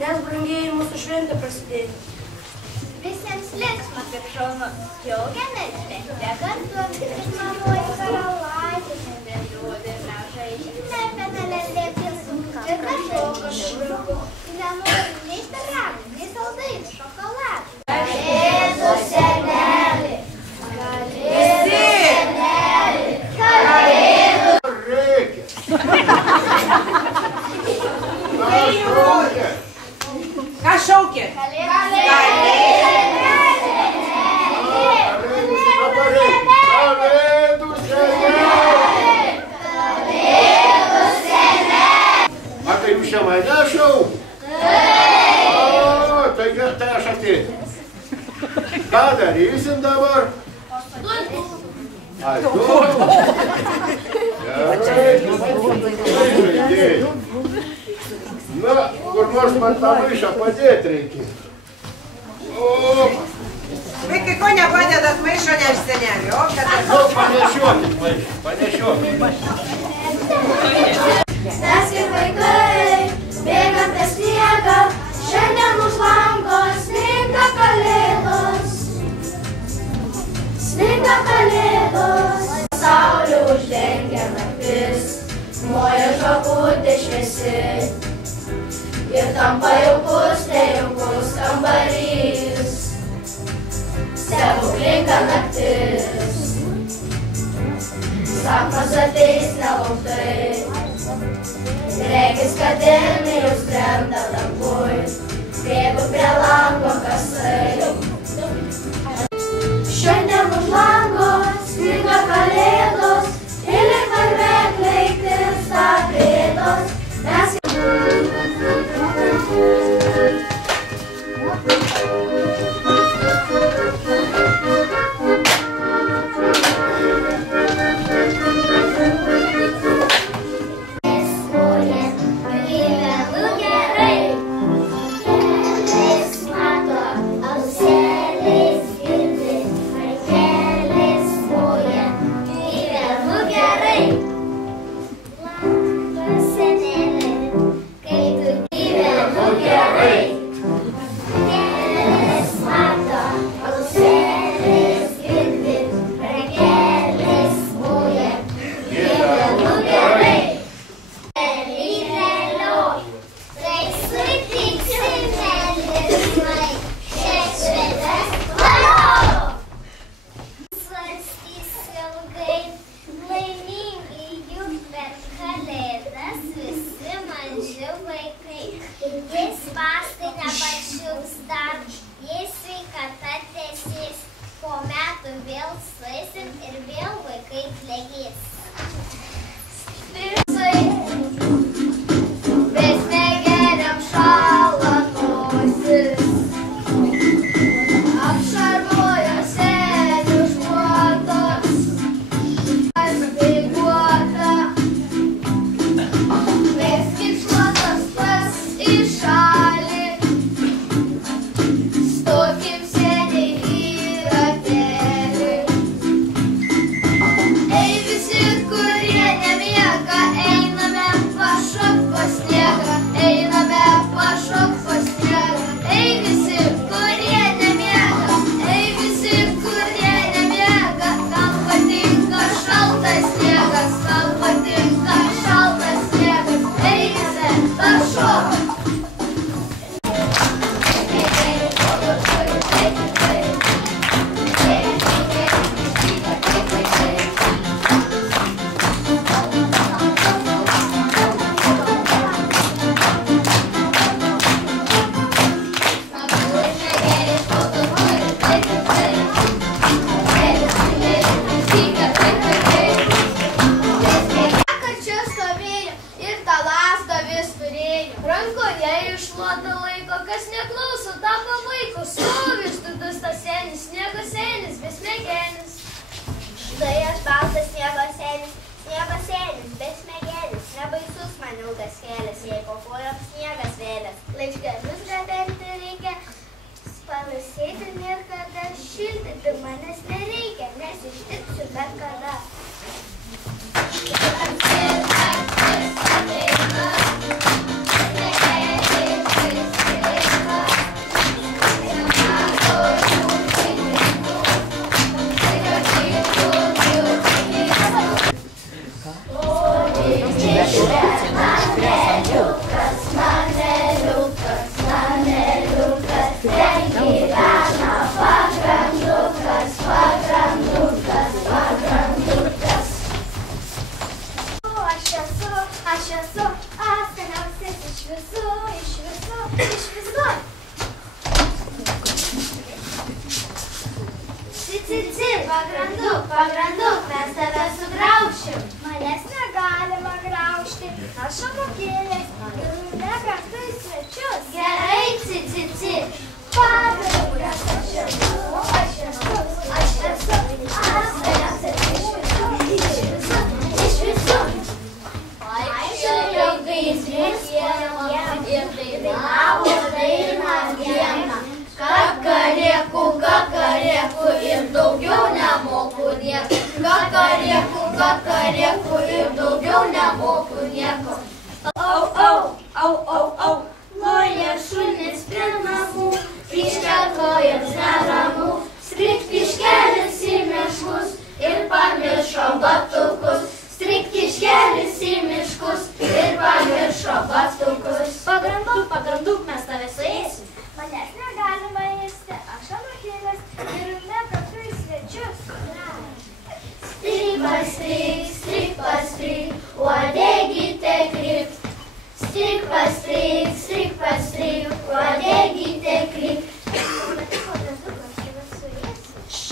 nes brangieji mūsų šventė prasidėjo. Visiems linksma kaip šaunu, džiaugiamės šventę kartu, ir mažoji karalaitė šiandien liūdi ir nežaidžia. Lepena lėlėtis, ir kažkokas šurku, nenori nei pyragų, nei saldainių, šokoladų. Kalėdų senelį, kalėdų senelį, kalėdų. Reikia. Ką šaukė? Tai jūs čia mane šaukė? Tai aš atėjau. Ką darysim dabar? Ai, tu? Gerai. Na, kur nors man tą maišą padėti reikia. Vaikai, ko nepadedat maišo neš senelį? Nu, panešiuokit maišą, panešiuokit. Mes kaip vaikai, bėgam per sniegą, šiandien už lango sninga kalėdos. Sninga kalėdos, pasaulį uždengia naktis, moja žvakutė šviesi. Ir tampa jaukus, nejaukus kambarys, stebuklinga naktis. Sapnas ateis nelauktai, regis, kad elniai jau skrenda dangui, bėgu prie lango kasai. Šiandien už lango sninga kalėdos, ir lyg varvekliai tirpsta pėdos. Mes iš visur. Cici, pagranduk, mes tave sugraušim. Manęs negalima graužti, aš amokėlės, grūne kartu į svečius. Gerai, cici, pagranduk, aš esu, iš visur. Vaikščiojo gaisrės kiemą ir dainavo dainą vieną. Kakarėku ir daugiau nemoku nieko. Kakarėku ir daugiau nemoku nieko. Au, loja šunis prie namų, iškelkojas neramu, striktiškelis į miškus ir pamiršo batukus. Striktiškelis į miškus ir pamiršo batukus. Pagranduk, mes tave suėsim. Manęs negalima ėsti, aš amokėlės ir kartu į svečius. Strik, pastrik, uodegytė krypt. Strik, pastrik, uodegytė krypt.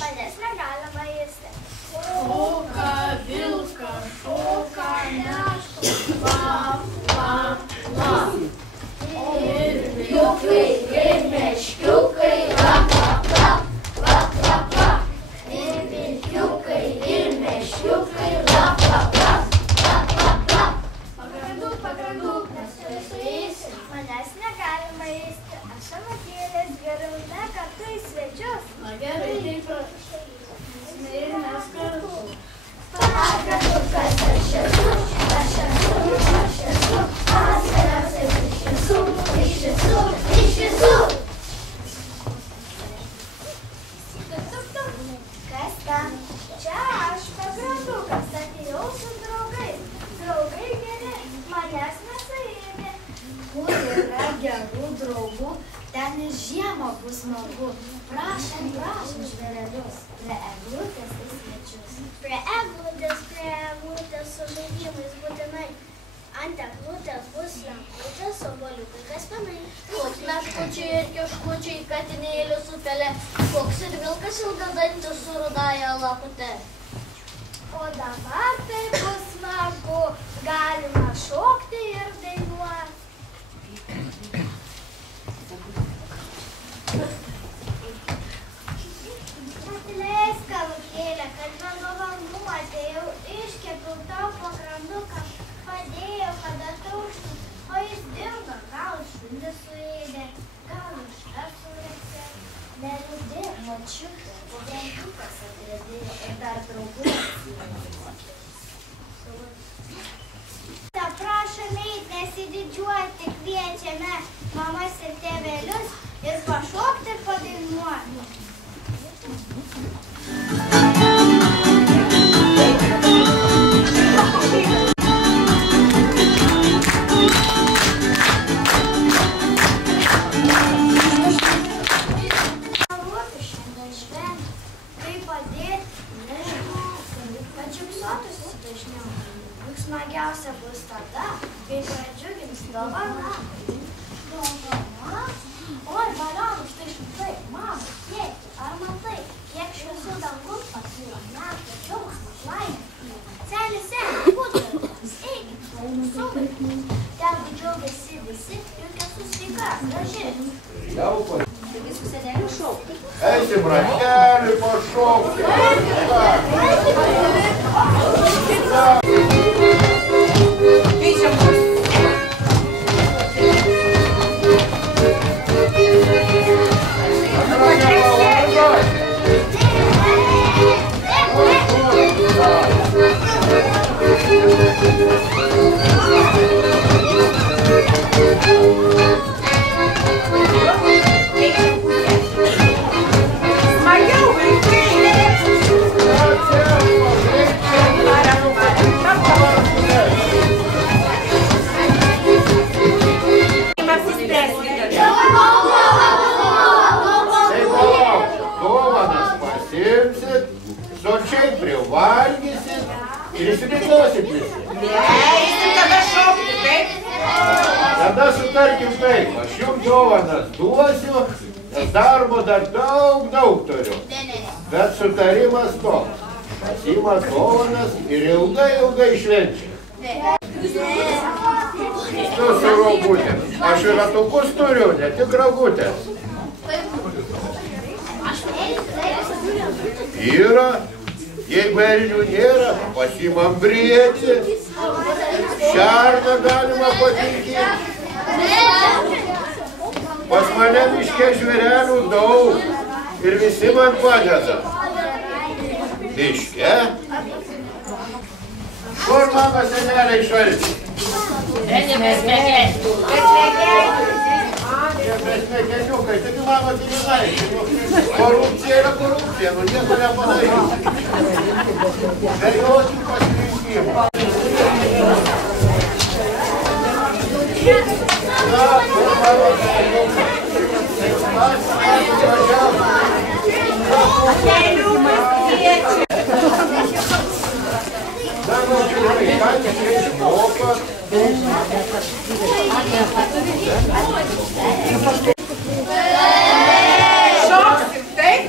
Manęs negalima ėsti. Šoka vilka, šoka meška, va. Ir vilkai, ir meškiukai, va. Ir vilkiukai, ir meškiukai, va. Pagranduk, mes tave suėsim. Manęs negalima ėsti, aš amokėlės grūne kartu į svečius. Na gerai, ir mes kartu. Pagrandukas, aš esu, iš visų. Kas ten? Čia aš pagrandukas, atėjau su draugais. Draugai geri, manęs nesuėmė. Kur yra gerų draugų, ten ir žiemą bus smagu. Prašom, žvėrelius, prie eglutės į svečius. Prie eglutės su žaidimais būtinai. Ant eglutės bus lemputės, obuoliukai kaspinai. Koks meškučiai ir kiškučiai, katinėlių su pele, koks ir vilkas ilgadantis su rudąja lapute. O dabar tai bus smagu, galima šokti ir dainuoti. Atleisk, kalukėlė, kad man valandų atėjau, iškepiau tau pagranduką, padėjau, kad atauštum, o jis dingo, gal šunis suėdė, gal užkas surėkė. Neliūdėk, močiutė, dantukas atridėjo ir dar draugų atsivedė. Prašom eit, nesididžiuoti, kviečiame mamas ir tėvelius ir pašokti ir padainuoti. Smagiausia bus tada, kai pradžiugins dovana. Dovana? Oi, balionų, štai štai, mama, tėti, ar matai, kiek šviesų dangun pakyla metų džiaugsmas laimė. Senis, būdvardas, eikit, sulaikys, tegu džiaugiasi visi, juk esu sveika, graži. Taigi su seneliu šaukti. Eisim ratelį pašokti. Keičiam bus. Smagiau, vaikai! Aš jums dovanas duosiu, nes darbo dar daug turiu. Bet sutarimas toks. Pasiima dovanas ir ilgai švenčia. Tu su rogutės. Aš ir ratukus turiu, ne tik rogutės. Yra, jeigu elnių nėra, pasiimam briedį, šerną galima patinkyti. Pas mane miške žvėrelių daug ir visi man padeda. Miške? Kur mano seneliai šalti? Besmekeniukai, taigi mano tyrinai. Korupcija yra korupcija, nu nieko nepadaryti. Be jokių pasirinkimų. Na, kur mano seneliukai. Šoksim, taip?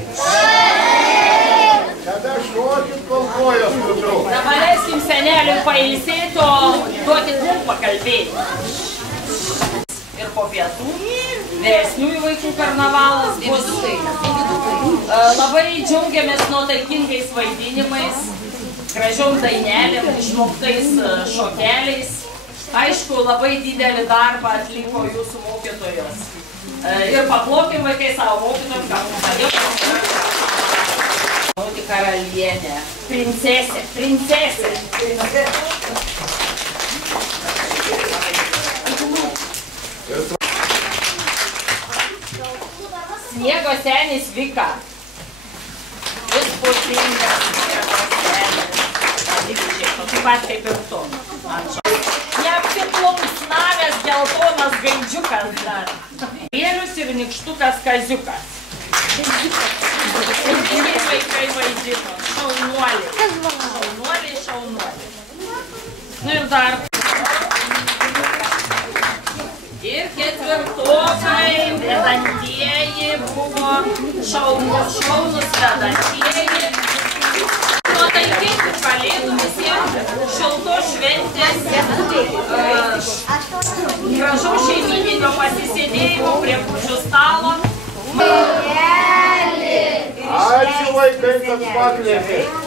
Kada šokit, kol kojos nutrūks. Dabar leiskim seneliui pailsėti, o duokit mums pakalbėti. Ir po pietų vyresniųjų vaikų karnavalas bus. Labai džiaugiamės nuotaikingais vaidinimais, gražiom dainelėm, išmoktais šokeliais. Aišku, labai didelį darbą atliko jūsų mokytojos. Ir paplokim vaikai savo mokytojom, ką mums padėjo. Būti karalienė, princesė. Sniego senis Vika. Vis putingas sniego senis. Taip pat kaip ir tu. Neapsiplunksnavęs geltonas gaidžiukas dar. Vėlius ir nykštukas Kaziukas. Taigi vaikai vaidino. Šaunuoliai. Nu ir dar. Ir ketvirtokai vedantieji buvo šaunus vedantieji. Nuotaikingų kalėdų visiems šiltos šventės, gražaus šeimyninio pasisėdėjimo prie kūčių stalo. Ačiū vaikai, kad pakvietėte.